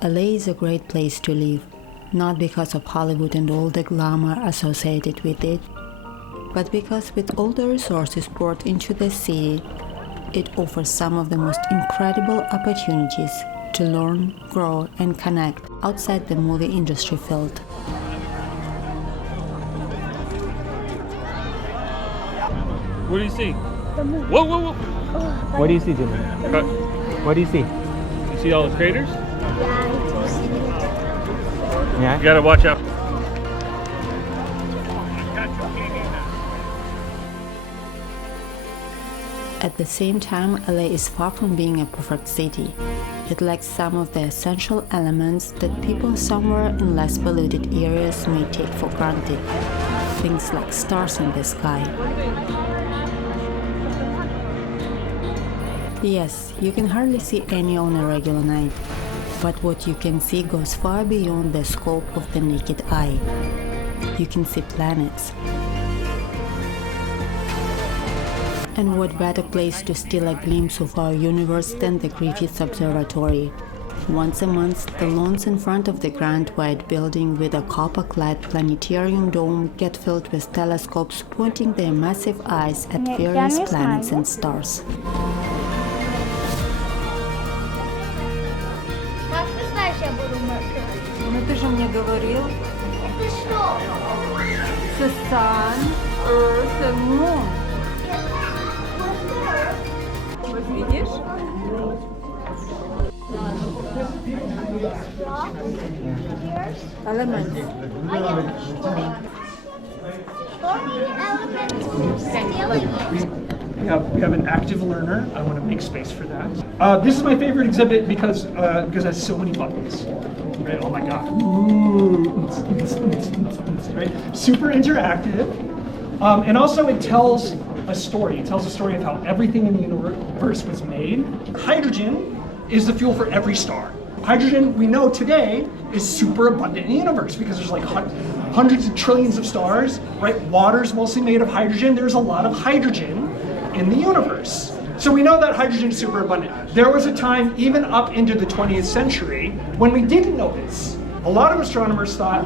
LA is a great place to live, not because of Hollywood and all the glamour associated with it, but because with all the resources poured into the city, it offers some of the most incredible opportunities to learn, grow, and connect outside the movie industry field. What do you see? Whoa, whoa, whoa! What do you see, Jimmy? What do you see? You see all the craters? Yeah. You gotta watch out. At the same time, LA is far from being a perfect city. It lacks some of the essential elements that people somewhere in less polluted areas may take for granted. Things like stars in the sky. Yes, you can hardly see any on a regular night, but what you can see goes far beyond the scope of the naked eye. You can see planets. And what better place to steal a glimpse of our universe than the Griffith Observatory? Once a month, the lawns in front of the grand white building with a copper-clad planetarium dome get filled with telescopes pointing their massive eyes at various planets and stars. Ну ты же мне говорил. Это что? The sun, earth and moon. Вот видишь? Elements. We have an active learner. I want to make space for that. This is my favorite exhibit because it has so many buttons. Right? Oh my god. Right? Super interactive. And also it tells a story. It tells a story of how everything in the universe was made. Hydrogen is the fuel for every star. Hydrogen, we know today, is super abundant in the universe because there's like hundreds of trillions of stars, right? Water's mostly made of hydrogen. There's a lot of hydrogen in the universe. So we know that hydrogen is super abundant. There was a time, even up into the 20th century, when we didn't know this. A lot of astronomers thought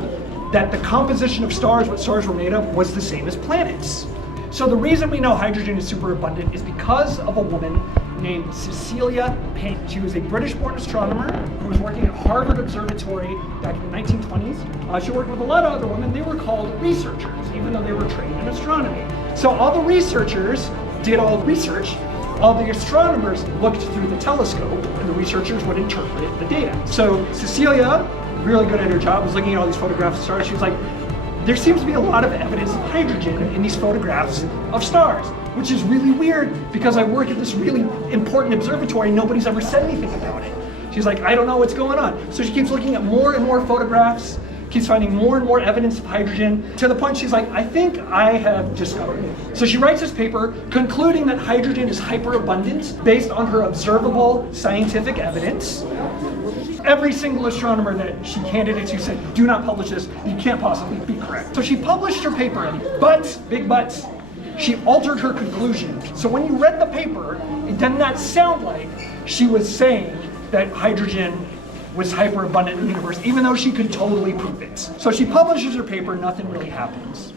that the composition of stars, what stars were made of, was the same as planets. So the reason we know hydrogen is super abundant is because of a woman named Cecilia Payne. She was a British-born astronomer who was working at Harvard Observatory back in the 1920s. She worked with a lot of other women. They were called researchers, even though they were trained in astronomy. So all the researchers did all the research. All the astronomers looked through the telescope, and the researchers would interpret the data. So Cecilia, really good at her job, was looking at all these photographs of stars. She was like, there seems to be a lot of evidence of hydrogen in these photographs of stars, which is really weird because I work at this really important observatory and nobody's ever said anything about it. She's like, I don't know what's going on. So she keeps looking at more and more photographs, keeps finding more and more evidence of hydrogen, to the point she's like, I think I have discovered it. So she writes this paper concluding that hydrogen is hyperabundant based on her observable scientific evidence. Every single astronomer that she handed it to said, do not publish this, you can't possibly be correct. So she published her paper, but, big buts, she altered her conclusion. So when you read the paper, it did not sound like she was saying that hydrogen was hyperabundant in the universe, even though she could totally prove it. So she publishes her paper, nothing really happens.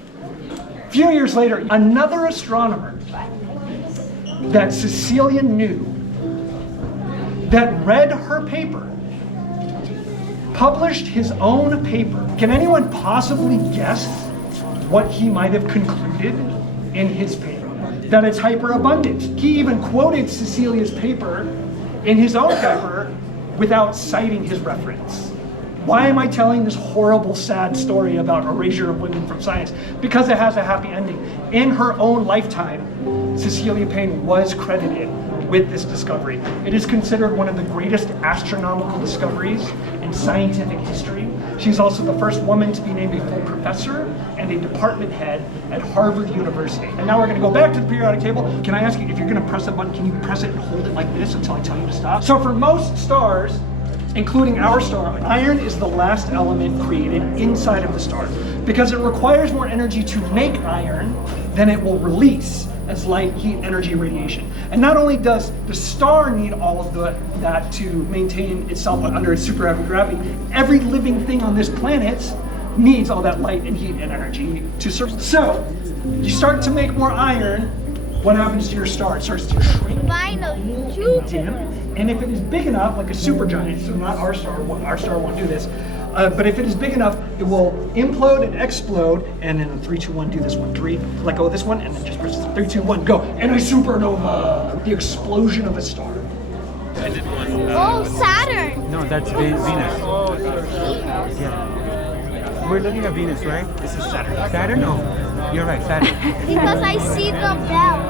A few years later, another astronomer that Cecilia knew, that read her paper, published his own paper. Can anyone possibly guess what he might have concluded in his paper? That it's hyperabundant. He even quoted Cecilia's paper in his own paper without citing his reference. Why am I telling this horrible, sad story about erasure of women from science? Because it has a happy ending. In her own lifetime, Cecilia Payne was credited with this discovery. It is considered one of the greatest astronomical discoveries in scientific history. She's also the first woman to be named a full professor and a department head at Harvard University. And now we're going to go back to the periodic table. Can I ask you, if you're going to press a button, can you press it and hold it like this until I tell you to stop? So for most stars, including our star, iron is the last element created inside of the star because it requires more energy to make iron than it will release. as light, heat, energy, radiation. And not only does the star need all of that to maintain itself under its super heavy gravity, every living thing on this planet needs all that light and heat and energy to survive. So, you start to make more iron, what happens to your star? It starts to shrink. Finally, Jupiter. And if it is big enough, like a supergiant, so not our star won't do this, but if it is big enough, it will implode and explode, and in 3, 2, 1, do this one. 3, let go of this one, and then just press 3, 2, 1, go. And a supernova, the explosion of a star. Oh, Saturn. No, that's Venus. Yeah. We're looking at Venus, right? This is Saturn. Saturn? No. You're right, Saturn. Because I see the bell.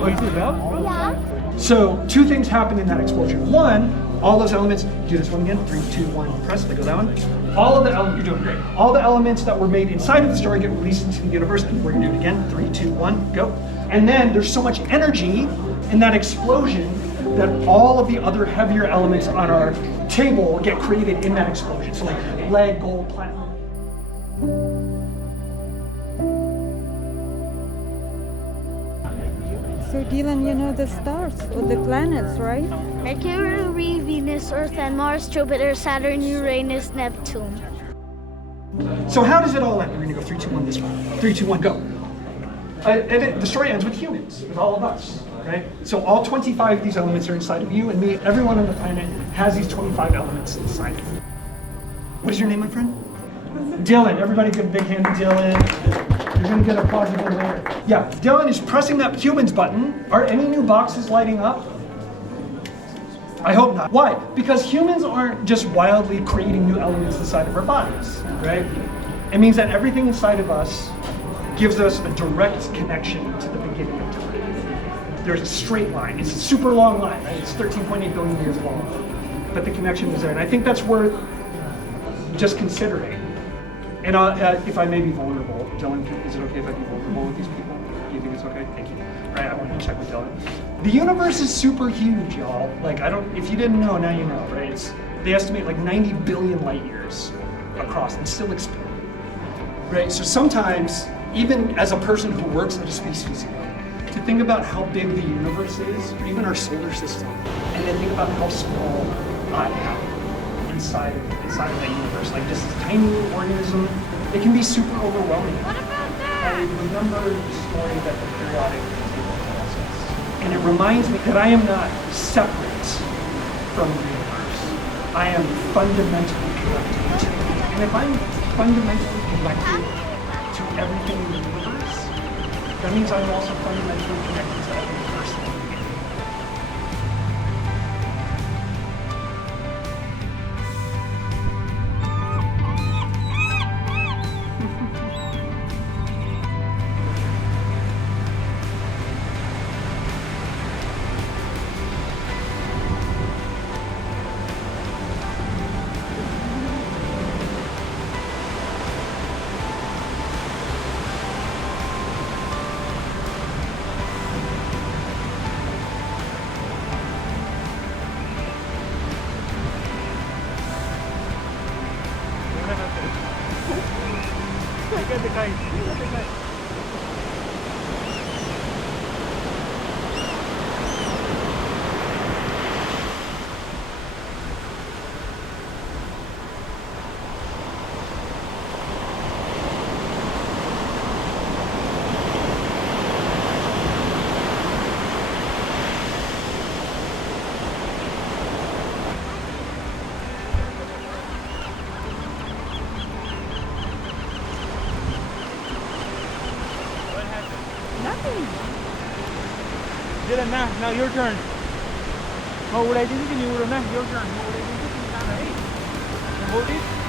Oh, you see the bell? Yeah. So, 2 things happen in that explosion. 1, all those elements, do this one again, 3, 2, 1, press, let go that one. All of the elements, you're doing great. All the elements that were made inside of the star get released into the universe, and we're gonna do it again, 3, 2, 1, go. And then there's so much energy in that explosion that all of the other heavier elements on our table get created in that explosion. So like lead, gold, platinum. So Dylan, you know the stars or the planets, right? Mercury, Venus, Earth, and Mars, Jupiter, Saturn, Uranus, Neptune. So how does it all end? We're gonna go 3, 2, 1 this one. 3, 2, 1, go. The story ends with humans, with all of us, right? So all 25 of these elements are inside of you and me. Everyone on the planet has these 25 elements inside of you. What is your name, my friend? Dylan. Everybody give a big hand to Dylan. You're gonna get applause again later. Yeah, Dylan is pressing that humans button. Are any new boxes lighting up? I hope not. Why? Because humans aren't just wildly creating new elements inside of our bodies, right? It means that everything inside of us gives us a direct connection to the beginning of time. There's a straight line. It's a super long line, right? It's 13.8 billion years long. But the connection is there. And I think that's worth just considering. And if I may be vulnerable, Dylan, is it okay if I be vulnerable with these people? Do you think it's okay? Thank you. All right, I want to check with Dylan. The universe is super huge, y'all. Like, if you didn't know, now you know, right? They estimate like 90 billion light years across and still expanding, right? So sometimes, even as a person who works at a space museum, to think about how big the universe is, or even our solar system, and then think about how small I am inside of that universe. Like just this tiny organism, it can be super overwhelming. What about that? I remember the story that the periodic table tells us. And it reminds me that I am not separate from the universe. I am fundamentally connected to it. And if I'm fundamentally connected to everything in the universe, that means I'm also fundamentally connected to every person. Dylan, now your turn. Màu đây chính cái nhiều rồi nè, your turn. Màu đây chính cái nào đấy. Hold it.